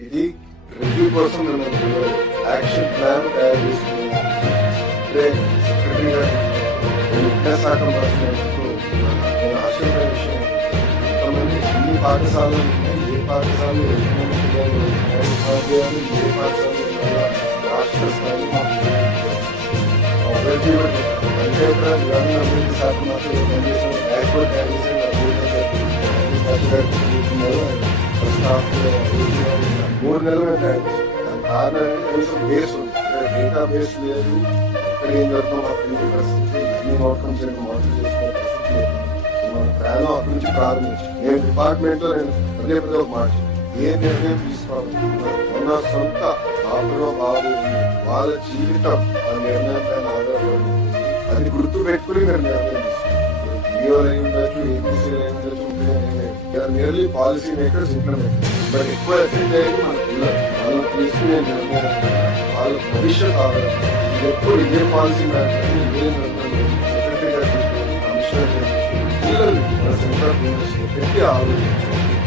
ఇది రివ్యూ కోసం మేము యాక్షన్ ప్లాన్ తయారు చేసుకున్నాం. అంటే సెక్రటరీ గారు విద్యాశాఖ రాసినప్పుడు నేను ఆశ్చర్యమైన విషయం, కొంతమంది అన్ని పాఠశాలలు ఉన్నాయి, ఏ పాఠశాలలో ఎంతమంది పిల్లలు ఉపాధ్యాయులు, ఏ పాఠశాలలో రాష్ట్ర స్థాయి పంచాయతీరాజ్ గ్రామీణ అభివృద్ధి శాఖ మాత్రం పనిచేసిన డాష్బోర్డ్ తయారు చేసి స్టాఫ్ 3 నెలలు తయారు చేసి దాని కారణం కనీసం బేస్ ఉంది, డేటా బేస్ లేదు. ఇక్కడ ఏం జరుగుతుందో మాకు తెలియని పరిస్థితి, అన్ని అవుట్కమ్స్ మానిటర్ చేసుకునే పరిస్థితి లేదు. మన ప్రయాణం అక్కడి నుంచి ప్రారంభించాం. నేను డిపార్ట్మెంట్ లో నేను పదే ఒక మాట, ఏ నిర్ణయం తీసుకోవాలి మన సొంత బాబులో బాబు వాళ్ళ జీవితం ఆ నిర్ణయం పైన ఆధారపడి అది గుర్తు పెట్టుకుని మీరు నిర్ణయం తీసుకోవాలి. టీఓలు అయి ఉండొచ్చు, ఏపీసీలు అయి ఉండొచ్చు, nearly policy makers implement, but ఎక్కువ ఎఫెక్ట్ అయ్యేది మన పిల్లలు. వాళ్ళు తీసుకునే నిర్ణయం వాళ్ళ భవిష్యత్ ఆధారం. ఎప్పుడు ఏ పాలసీ మేకర్ ఏ నిర్ణయం సెక్రటరీ గారు కమిషనర్ పిల్లల్ని మన సెంటర్ ఆఫ్ యూనివర్సిటీ పెట్టి ఆలోచించారు.